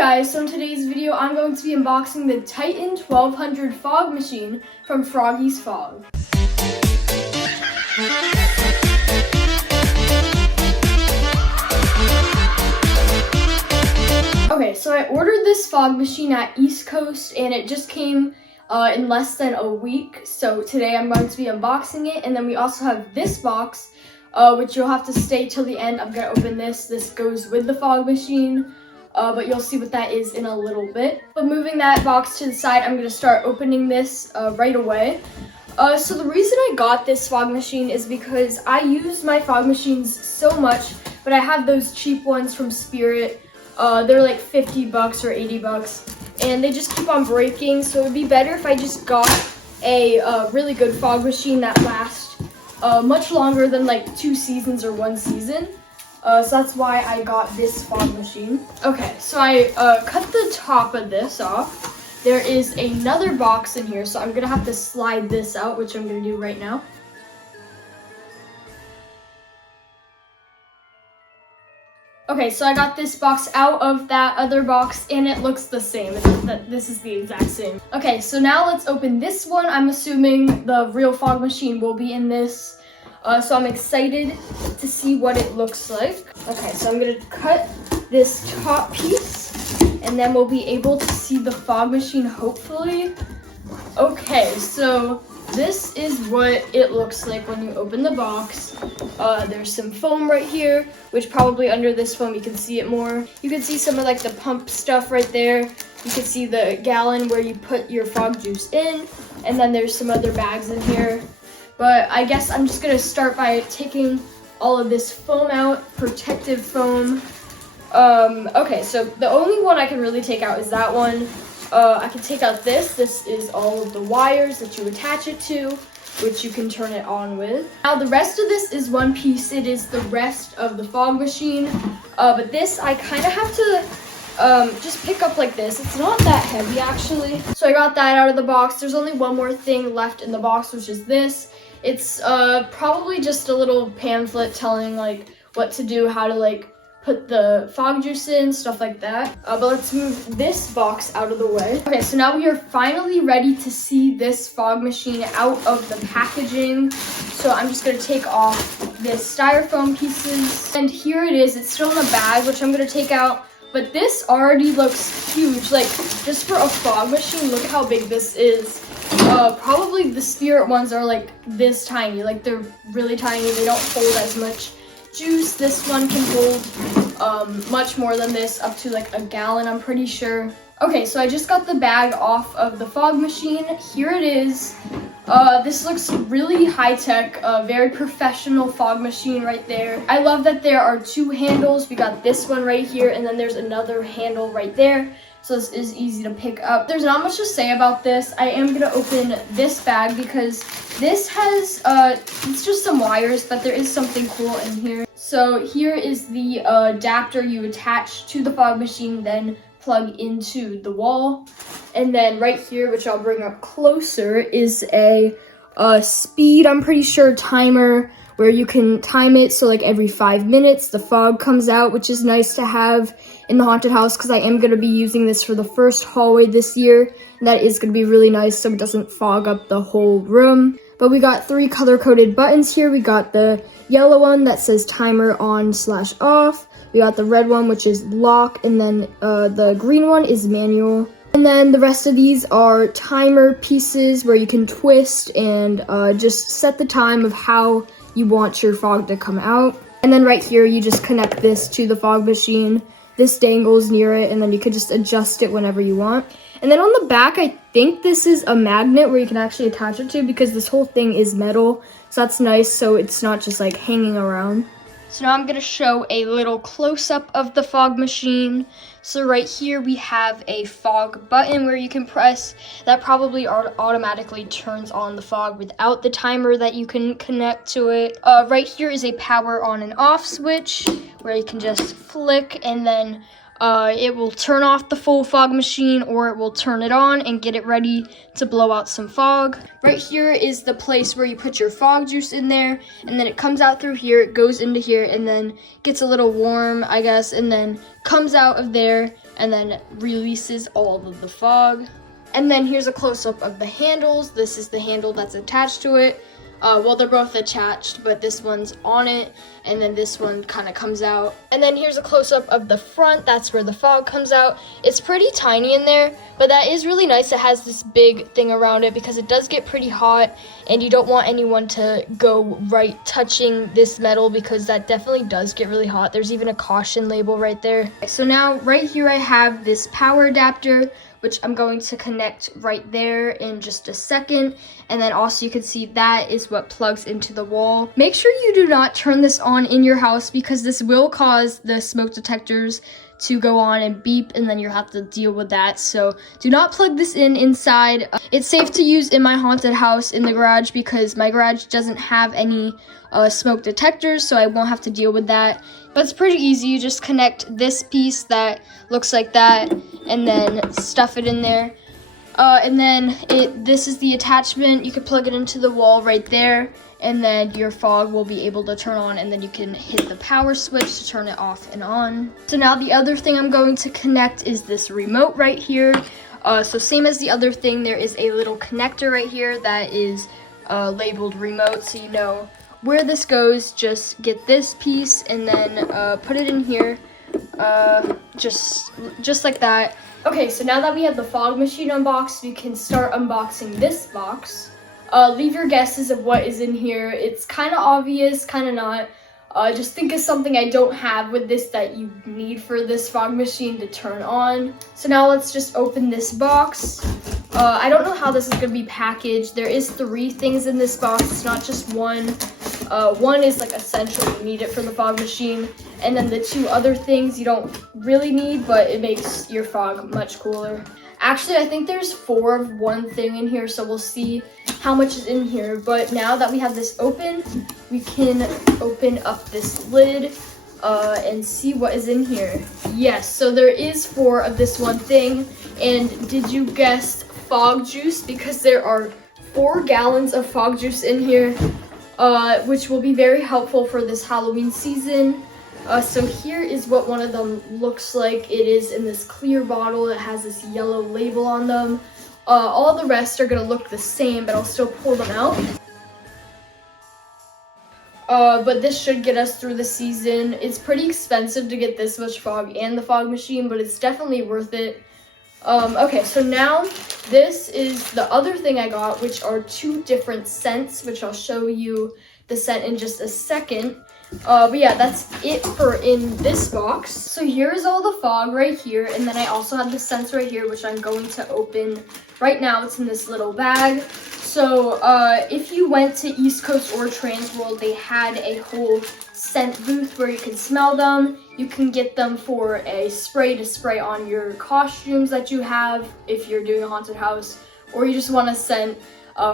guys, so in today's video I'm going to be unboxing the Titan 1200 fog machine from Froggy's Fog. Okay, so I ordered this fog machine at East Coast and it just came in less than a week. So today I'm going to be unboxing it, and then we also have this box, which you'll have to stay till the end. I'm gonna open this. This goes with the fog machine. But you'll see what that is in a little bit. But moving that box to the side, I'm gonna start opening this right away. So the reason I got this fog machine is because I use my fog machines so much, but I have those cheap ones from Spirit. They're like 50 bucks or 80 bucks, and they just keep on breaking. So it would be better if I just got a really good fog machine that lasts much longer than like 2 seasons or 1 season. So that's why I got this fog machine. Okay, so I cut the top of this off. There is another box in here, so I'm gonna have to slide this out, which I'm gonna do right now. Okay, so I got this box out of that other box, and it looks the same. This is the exact same. Okay, so now let's open this one. I'm assuming the real fog machine will be in this. So I'm excited to see what it looks like. Okay, so I'm gonna cut this top piece, and then we'll be able to see the fog machine, hopefully. Okay, so this is what it looks like when you open the box. There's some foam right here, which probably under this foam you can see it more. You can see some of like the pump stuff right there. You can see the gallon where you put your fog juice in, and then there's some other bags in here. But I guess I'm just gonna start by taking all of this foam out, protective foam. Okay, so the only one I can really take out is that one. I can take out this. This is all of the wires that you attach it to, which you can turn it on with. Now the rest of this is one piece. It is the rest of the fog machine. But this I kind of have to just pick up like this. It's not that heavy actually. So I got that out of the box. There's only one more thing left in the box, which is this. It's probably just a little pamphlet telling like what to do, how to like put the fog juice in, stuff like that. But let's move this box out of the way. Okay, so now we are finally ready to see this fog machine out of the packaging. So I'm just gonna take off this styrofoam pieces. And here it is. It's still in the bag, which I'm gonna take out. But this already looks huge. Like, just for a fog machine, look how big this is. Probably the Spirit ones are like this tiny. Like, they're really tiny. They don't hold as much juice. This one can hold much more than this, up to like a gallon, I'm pretty sure. Okay, so I just got the bag off of the fog machine. Here it is. This looks really high-tech, very professional fog machine right there. I love that there are 2 handles. We got this one right here, and then there's another handle right there. So this is easy to pick up. There's not much to say about this. I am gonna open this bag because this has, it's just some wires, but there is something cool in here. So here is the adapter you attach to the fog machine, then plug into the wall. And then right here, which I'll bring up closer, is a speed, I'm pretty sure, timer where you can time it. So like every 5 minutes, the fog comes out, which is nice to have in the haunted house because I am going to be using this for the first hallway this year. And that is going to be really nice so it doesn't fog up the whole room. But we got 3 color-coded buttons here. We got the yellow one that says timer on/off. We got the red one, which is lock, and then the green one is manual. And then the rest of these are timer pieces where you can twist and just set the time of how you want your fog to come out. And then right here, you just connect this to the fog machine. This dangles near it, and then you can just adjust it whenever you want. And then on the back, I think this is a magnet where you can actually attach it to, because this whole thing is metal. So that's nice, so it's not just like hanging around. So now I'm gonna show a little close-up of the fog machine. So right here we have a fog button where you can press. That probably automatically turns on the fog without the timer that you can connect to it. Right here is a power on and off switch where you can just flick, and then it will turn off the full fog machine, or it will turn it on and get it ready to blow out some fog. Right here is the place where you put your fog juice in there, and then it comes out through here, it goes into here, and then gets a little warm, I guess, and then comes out of there, and then releases all of the fog. And then here's a close-up of the handles. This is the handle that's attached to it. Well, they're both attached, but this one's on it, and then this one kind of comes out. And then here's a close-up of the front. That's where the fog comes out. It's pretty tiny in there, but that is really nice. It has this big thing around it because it does get pretty hot, and you don't want anyone to go right touching this metal because that definitely does get really hot. There's even a caution label right there. So now right here I have this power adapter, which I'm going to connect right there in just a second. And then also you can see that is what plugs into the wall. Make sure you do not turn this on in your house because this will cause the smoke detectors to go on and beep, and then you'll have to deal with that. So do not plug this in inside. It's safe to use in my haunted house in the garage because my garage doesn't have any smoke detectors, so I won't have to deal with that. But it's pretty easy. You just connect this piece that looks like that and then stuff it in there. And then this is the attachment. You can plug it into the wall right there, and then your fog will be able to turn on, and then you can hit the power switch to turn it off and on. So now the other thing I'm going to connect is this remote right here. So same as the other thing, there is a little connector right here that is labeled remote, so you know where this goes. Just get this piece and then put it in here, just like that. Okay, so now that we have the fog machine unboxed, we can start unboxing this box. Leave your guesses of what is in here. It's kind of obvious, kind of not. Just think of something I don't have with this that you need for this fog machine to turn on. So now let's just open this box. I don't know how this is going to be packaged. There is 3 things in this box. It's not just one. One is like essential, you need it for the fog machine. And then the 2 other things you don't really need, but it makes your fog much cooler. Actually, I think there's 4 of one thing in here, so we'll see how much is in here. But now that we have this open, we can open up this lid and see what is in here. Yes, so there is 4 of this one thing. And did you guess fog juice? Because there are 4 gallons of fog juice in here, which will be very helpful for this Halloween season. So here is what one of them looks like. It is in this clear bottle. It has this yellow label on them. All the rest are gonna look the same, but I'll still pull them out. But this should get us through the season. It's pretty expensive to get this much fog and the fog machine, but it's definitely worth it. Okay, so now this is the other thing I got, which are 2 different scents, which I'll show you the scent in just a second. But yeah, that's it for in this box. So here's all the fog right here, and then I also have the scents right here, which I'm going to open right now. It's in this little bag. So if you went to East Coast or Transworld, they had a whole scent booth where you can smell them. You can get them for a spray to spray on your costumes that you have if you're doing a haunted house, or you just want a scent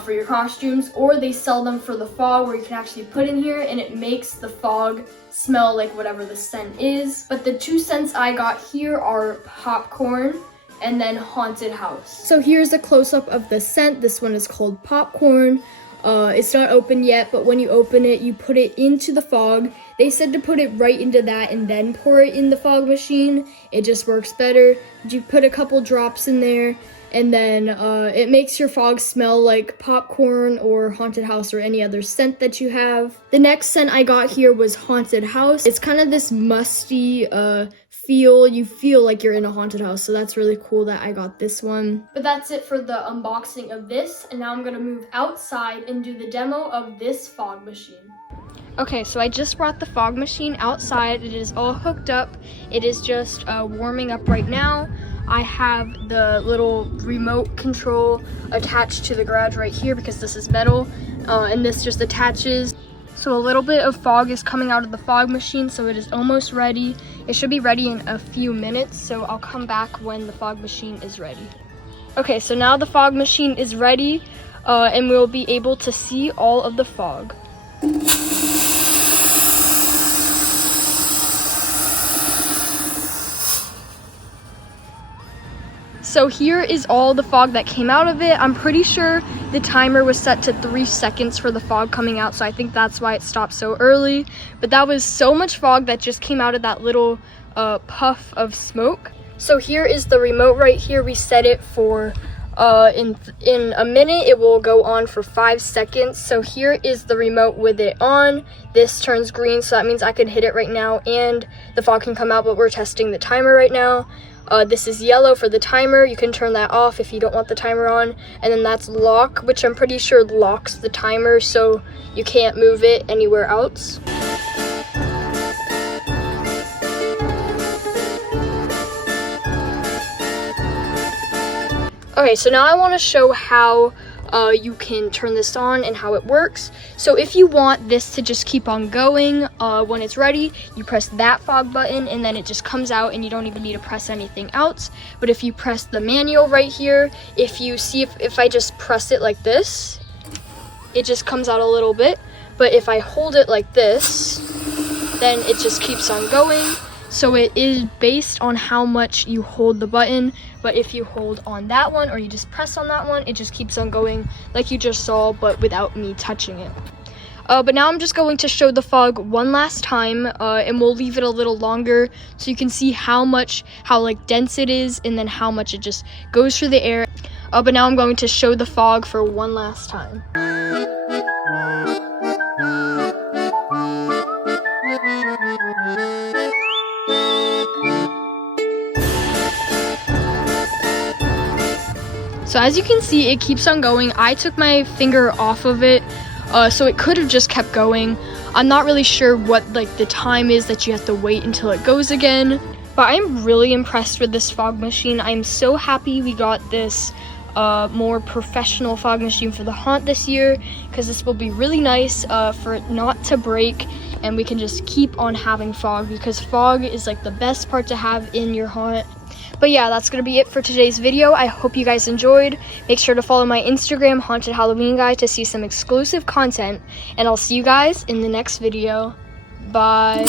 for your costumes, or they sell them for the fog where you can actually put in here and it makes the fog smell like whatever the scent is. But the 2 scents I got here are popcorn and then haunted house. So here's a close-up of the scent. This one is called popcorn. It's not open yet, but when you open it, you put it into the fog. They said to put it right into that and then pour it in the fog machine. It just works better. You put a couple drops in there, and then it makes your fog smell like popcorn or haunted house or any other scent that you have. The next scent I got here was haunted house. It's kind of this musty feel. You feel like you're in a haunted house, so that's really cool that I got this one. But that's it for the unboxing of this, and now I'm gonna move outside and do the demo of this fog machine. Okay, so I just brought the fog machine outside. It is all hooked up. It is just warming up right now. I have the little remote control attached to the garage right here because this is metal, and this just attaches. So a little bit of fog is coming out of the fog machine, so it is almost ready. It should be ready in a few minutes, so I'll come back when the fog machine is ready. Okay, so now the fog machine is ready, and we'll be able to see all of the fog. So here is all the fog that came out of it. I'm pretty sure the timer was set to 3 seconds for the fog coming out, so I think that's why it stopped so early. But that was so much fog that just came out of that little puff of smoke. So here is the remote right here. We set it for in a minute. It will go on for 5 seconds. So here is the remote with it on. This turns green, so that means I can hit it right now and the fog can come out, but we're testing the timer right now. This is yellow for the timer. You can turn that off if you don't want the timer on. And then that's lock, which I'm pretty sure locks the timer so you can't move it anywhere else. Okay, so now I want to show how you can turn this on and how it works. So if you want this to just keep on going when it's ready, you press that fog button and then it just comes out and you don't even need to press anything else. But if you press the manual right here, if you see if I just press it like this, it just comes out a little bit. But if I hold it like this, then it just keeps on going. So it is based on how much you hold the button, but if you hold on that one or you just press on that one, it just keeps on going like you just saw, but without me touching it. But now I'm just going to show the fog one last time, and we'll leave it a little longer so you can see how like dense it is and then how much it just goes through the air. But now I'm going to show the fog for one last time. So as you can see, it keeps on going. I took my finger off of it, so it could have just kept going. I'm not really sure what like the time is that you have to wait until it goes again. But I'm really impressed with this fog machine. I'm so happy we got this more professional fog machine for the haunt this year, because this will be really nice for it not to break, and we can just keep on having fog, because fog is like the best part to have in your haunt. But yeah, that's gonna be it for today's video. I hope you guys enjoyed. Make sure to follow my Instagram, Haunted Halloween Guy, to see some exclusive content, and I'll see you guys in the next video. Bye.